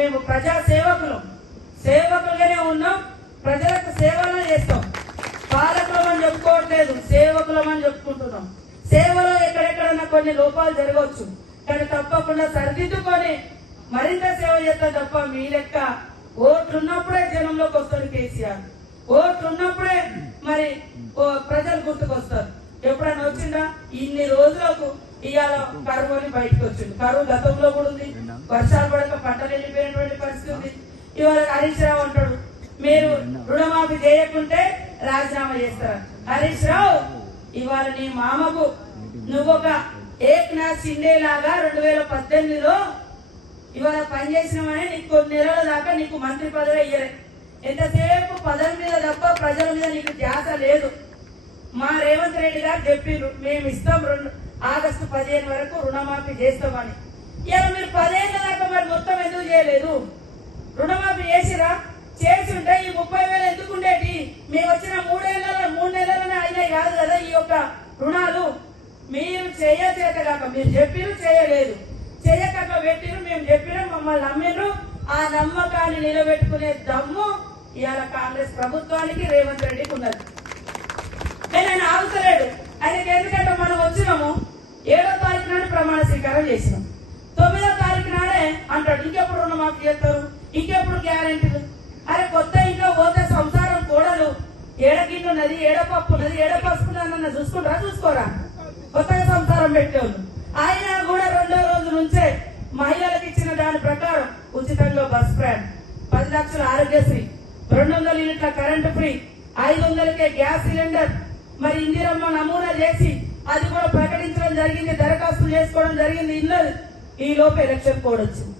మేము ప్రజా సేవకులుగానే ఉన్నాం, ప్రజలకు సేవలు చేస్తాం. పాలకులం అని చెప్పుకోవట్లేదు, సేవకులం అని చెప్పుకుంటున్నాం. సేవలో ఎక్కడెక్కడన్నా కొన్ని లోపాలు జరగవచ్చు, కానీ తప్పకుండా సరిదిద్దుకొని మరింత సేవ చేస్తాం తప్ప మీ లెక్క ఓట్లున్నప్పుడే జనంలోకి వస్తారు కేసీఆర్, ఓట్లున్నప్పుడే మరి ప్రజలు గుర్తుకొస్తారు. ఎప్పుడైనా వచ్చిందా? ఇన్ని రోజులకు ఇవాళ కరువు అని బయటకు వచ్చింది. కరువు గతంలో కూడా ఉంది, వర్షాలు పడక పంటలు వెళ్ళిపోయినటువంటి పరిస్థితి ఉంది. ఇవాళ హరీష్ రావు అంటాడు మీరు రుణమాఫీ చేయకుంటే రాజీనామా చేస్తారా? హరీష్ రావు, ఇవాళ నీ మామకు నువ్వొక ఏక్నాథ్ షిండే లాగా 2018లో ఇవాళ పనిచేసినామని నీకు కొన్ని నెలల దాకా నీకు మంత్రి పదవి ఇయ్యలే. ఎంతసేపు పదవి మీద తప్ప ప్రజల మీద నీకు ధ్యాస లేదు. మా రేవంత్ రెడ్డి గారు చెప్పారు మేము ఇస్తాం ఆగస్టు 15 వరకు రుణమాఫీ చేస్తామని. ఇలా మీరు 10 ఏళ్ల దాకా మరి మొత్తం ఎందుకు చేయలేదు? రుణమాఫీ చేసిరా? చేసి ఉంటే ఈ 30,000 ఎందుకు ఉండేటి? మేము వచ్చిన 3 నెలలనే అయినాయి కాదు కదా ఈ యొక్క రుణాలు. మీరు చేత కాక మీరు చెప్పిరు, చేయలేదు. చేయక పెట్టిరు, మేము చెప్పినా మమ్మల్ని నమ్మిరు. ఆ నమ్మకాన్ని నిలబెట్టుకునే దమ్ము ఇవాళ కాంగ్రెస్ ప్రభుత్వానికి రేవంత్ రెడ్డికి ఉన్నది. ఆయన ఆగుతలేడు. ఆయనకి ఎందుకంటే మనం వచ్చినాము 7వ తారీఖు నాడు ప్రమాణ స్వీకారం చేసినాం, 9వ తారీఖు నాడే అంటాడు ఇంకెప్పుడు రుణమాఫీ చేస్తారు, ఇంకెప్పుడు గ్యారెంటీలు. అరే కొత్త ఇంట్లో పోతే సంసారం కూడలు ఏడకింటున్నది, ఏడపప్పు ఉన్నది, ఏడపసుకున్నదన్న చూసుకోరా? కొత్తగా సంసారం పెట్టేవాళ్ళు. ఆయన కూడా 2వ రోజు నుంచే మహిళలకు ఇచ్చిన దాని ప్రకారం ఉచితంగా బస్ ప్రయాణం, 10 లక్షల ఆరోగ్యశ్రీ, 200 యూనిట్ల కరెంటు ఫ్రీ, 500కే గ్యాస్ సిలిండర్, మరి ఇందిరమ్మ నమూనా చేసి అది కూడా ప్రకటించడం జరిగింది, దరఖాస్తులు చేసుకోవడం జరిగింది. ఈ లోపు ఎలక్షన్ కోడ్ వచ్చింది.